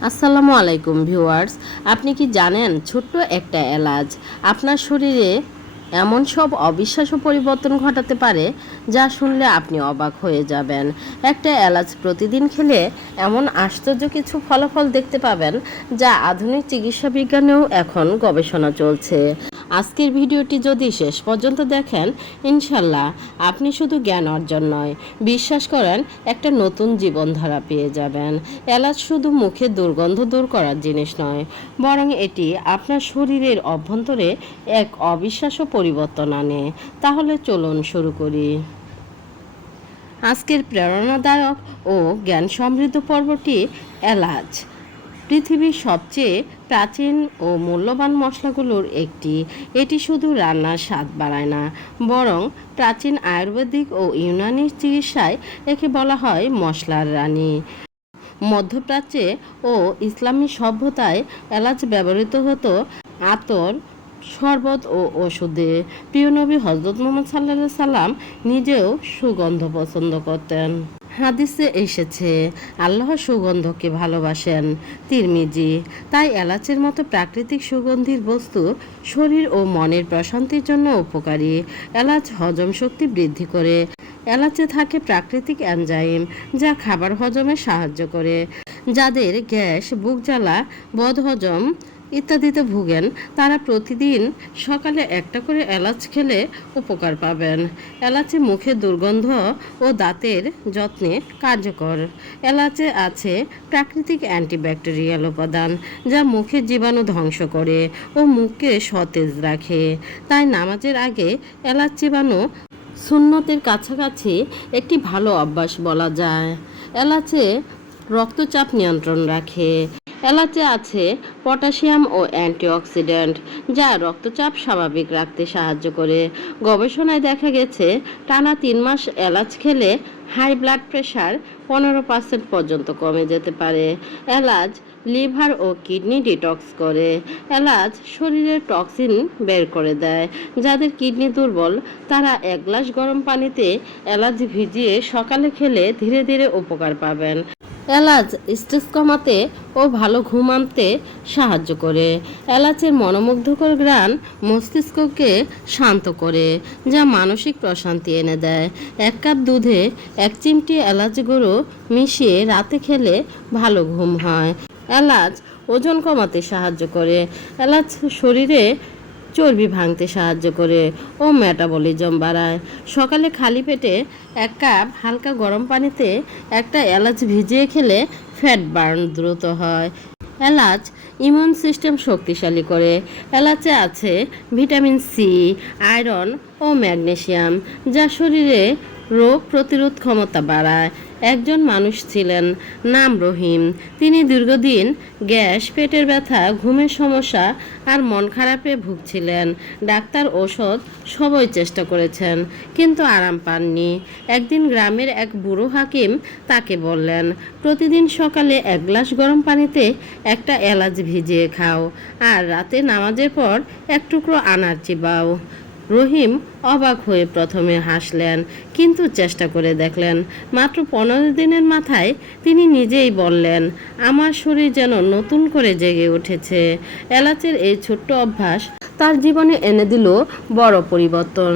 আসসালামু আলাইকুম ভিউয়ার্স, আপনি কি জানেন ছোট্ট একটা এলাচ আপনার শরীরে এমন সব অবিশ্বাস্য পরিবর্তন ঘটাতে পারে যা শুনলে আপনি অবাক হয়ে যাবেন। একটা এলাচ প্রতিদিন খেলে এমন আশ্চর্য কিছু ফলাফল দেখতে পাবেন, যা আধুনিক চিকিৎসা বিজ্ঞানেও এখন গবেষণা চলছে। আজকের ভিডিওটি যদি শেষ পর্যন্ত দেখেন, ইনশাল্লাহ আপনি শুধু জ্ঞান অর্জন নয়, বিশ্বাস করেন একটা নতুন জীবনধারা পেয়ে যাবেন। এলাচ শুধু মুখে দুর্গন্ধ দূর করার জিনিস নয়, বরং এটি আপনার শরীরের অভ্যন্তরে এক অবিশ্বাস্য পরিবর্তন আনে। তাহলে চলুন শুরু করি। আজকের প্রেরণাদায়ক ও জ্ঞান সমৃদ্ধ পর্বটি এলাচ। পৃথিবীর সবচেয়ে প্রাচীন ও মূল্যবান মশলাগুলোর একটি। এটি শুধু রান্নার স্বাদ বাড়ায় না, বরং প্রাচীন আয়ুর্বেদিক ও ইউনানি চিকিৎসায় একে বলা হয় মশলার রানী। মধ্যপ্রাচ্যে ও ইসলামী সভ্যতায় এলাচ ব্যবহৃত হতো আতর শরবত ও ওষুধে। প্রিয় নবী হজরত মোহাম্মদ সাল্লাহ সাল্লাম নিজেও সুগন্ধ পছন্দ করতেন। হাদিসে এসেছে, আল্লাহ সুগন্ধকে ভালোবাসেন। তিরমিজি, তাই এলাচের মতো প্রাকৃতিক সুগন্ধির বস্তু শরীর ও মনের প্রশান্তির জন্য উপকারী। এলাচ হজম শক্তি বৃদ্ধি করে। এলাচে থাকে প্রাকৃতিক অ্যানজাইম যা খাবার হজমে সাহায্য করে। যাদের গ্যাস, বুক জ্বালা, বদহজম ইত্যাদিতে ভুগেন। তারা প্রতিদিন সকালে একটা করে এলাচ খেলে উপকার পাবেন। এলাচে মুখে দুর্গন্ধ ও দাঁতের যত্নে কার্যকর। এলাচে আছে প্রাকৃতিক অ্যান্টিব্যাকটেরিয়াল উপাদান, যা মুখের জীবাণু ধ্বংস করে ও মুখকে সতেজ রাখে। তাই নামাজের আগে এলাচ চিবানো সুন্নতের কাছাকাছি একটি ভালো অভ্যাস বলা যায়। এলাচে রক্তচাপ নিয়ন্ত্রণ রাখে। এলাচে আছে পটাশিয়াম ও অ্যান্টিঅক্সিডেন্ট, যা রক্তচাপ স্বাভাবিক রাখতে সাহায্য করে। গবেষণায় দেখা গেছে, টানা তিন মাস এলাচ খেলে হাই ব্লাড প্রেশার পনেরো পার্সেন্ট পর্যন্ত কমে যেতে পারে। এলাচ লিভার ও কিডনি ডিটক্স করে। এলাচ শরীরের টক্সিন বের করে দেয়, যাদের কিডনি দুর্বল। তারা এক গ্লাস গরম পানিতে এলাচ ভিজিয়ে সকালে খেলে ধীরে ধীরে উপকার পাবেন। এলাচ স্ট্রেস কমাতে ও ভালো ঘুম আনতে সাহায্য করে। এলাচের মনোমুগ্ধকর গ্রান মস্তিষ্ককে শান্ত করে, যা মানসিক প্রশান্তি এনে দেয়। এক কাপ দুধে এক চিমটি এলাচ গুঁড়ো মিশিয়ে রাতে খেলে ভালো ঘুম হয়। এলাচ ওজন কমাতে সাহায্য করে। এলাচ শরীরে চর্বি ভাঙতে সাহায্য করে। ও মেটাবলিজম বাড়ায়। সকালে খালি পেটে এক কাপ হালকা গরম পানিতে একটা এলাচ ভিজিয়ে খেলে ফ্যাট বার্ন দ্রুত হয়। এলাচ ইমিউন সিস্টেম শক্তিশালী করে। এলাচে আছে ভিটামিন সি, আয়রন ও ম্যাগনেশিয়াম যা শরীরে রোগ প্রতিরোধ ক্ষমতা বাড়ায়। একজন মানুষ ছিলেন নাম রহিম। তিনি দীর্ঘদিন গ্যাস, পেটের ব্যথা, ঘুমের সমস্যা আর মন খারাপে ভুগছিলেন। ডাক্তার ওষুধ সবই চেষ্টা করেছেন, কিন্তু আরাম পাননি। একদিন গ্রামের এক বুড়ো হাকিম তাকে বললেন, প্রতিদিন সকালে এক গ্লাস গরম পানিতে একটা এলাচ ভিজিয়ে খাও, আর রাতে নামাজের পর এক টুকরো আনার চিবাও রহিম অবাক হয়ে প্রথমে হাসলেন, কিন্তু চেষ্টা করে দেখলেন, মাত্র পনেরো দিনের মাথায় তিনি নিজেই বললেন, আমার শরীর যেন নতুন করে জেগে উঠেছে। এলাচের এই ছোট্ট অভ্যাস তার জীবনে এনে দিল বড় পরিবর্তন।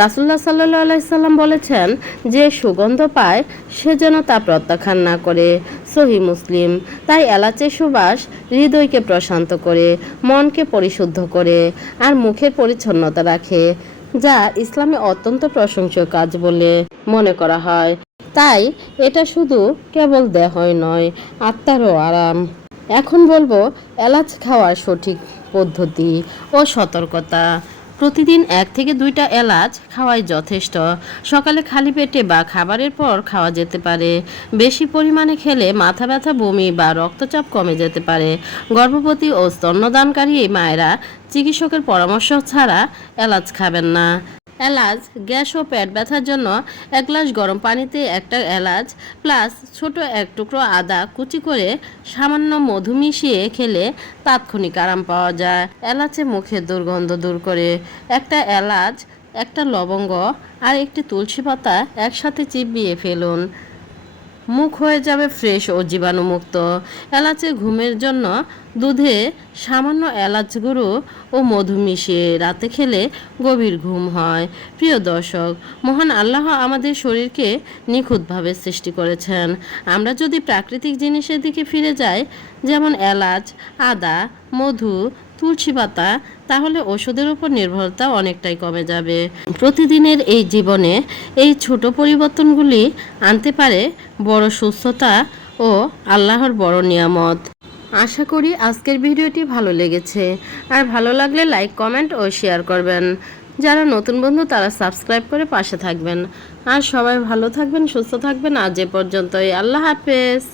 রাসুল্লাহ সাল্লাহ আলাইসাল্লাম বলেছেন যে সুগন্ধ পায়, সে যেন তা প্রত্যাখ্যান না করে। সহি মুসলিম। তাই এলাচের সুবাস হৃদয়কে প্রশান্ত করে, মনকে পরিশুদ্ধ করে আর মুখের পরিচ্ছন্নতা রাখে, যা ইসলামে অত্যন্ত প্রশংসীয় কাজ বলে মনে করা হয়। তাই এটা শুধু কেবল দেহই নয়, আত্মারও আরাম। এখন বলব, এলাচ খাওয়ার সঠিক পদ্ধতি ও সতর্কতা। প্রতিদিন এক থেকে দুইটা এলাচ খাওয়াই যথেষ্ট। সকালে খালি পেটে বা খাবারের পর খাওয়া যেতে পারে। বেশি পরিমাণে খেলে মাথা ব্যথা, বমি বা রক্তচাপ কমে যেতে পারে। গর্ভবতী ও স্তন্যদানকারী মায়েরা চিকিৎসকের পরামর্শ ছাড়া এলাচ খাবেন না। এলাচ, গ্যাস ও পেট ব্যথার জন্য এক গ্লাস গরম পানিতে একটা এলাচ, প্লাস ছোট এক টুকরো আদা কুচি করে সামান্য মধু মিশিয়ে খেলে তাৎক্ষণিক আরাম পাওয়া যায়। এলাচে মুখের দুর্গন্ধ দূর করে। একটা এলাচ, একটা লবঙ্গ আর একটি তুলসী পাতা একসাথে চিবিয়ে ফেলুন। মুখ হয়ে যাবে ফ্রেশ ও জীবাণুমুক্ত। এলাচে ঘুমের জন্য দুধে সামান্য এলাচ গুঁড়ো ও মধু মিশিয়ে রাতে খেলে গভীর ঘুম হয়। প্রিয় দর্শক, মহান আল্লাহ আমাদের শরীরকে নিখুঁতভাবে সৃষ্টি করেছেন। আমরা যদি প্রাকৃতিক জিনিসের দিকে ফিরে যাই, যেমন এলাচ, আদা, মধু তুলসী পাতা, তাহলে ওষুধের উপর নির্ভরতা অনেকটাই কমে যাবে। প্রতিদিনের এই জীবনে এই ছোট পরিবর্তনগুলি আনতে পারে বড় সুস্থতা ও আল্লাহর বড় নিয়ামত। আশা করি আজকের ভিডিওটি ভালো লেগেছে। আর ভালো লাগলে লাইক, কমেন্ট ও শেয়ার করবেন। যারা নতুন বন্ধু, তারা সাবস্ক্রাইব করে পাশে থাকবেন। আর সবাই ভালো থাকবেন, সুস্থ থাকবেন। আজ এ পর্যন্তই। আল্লাহ হাফেজ।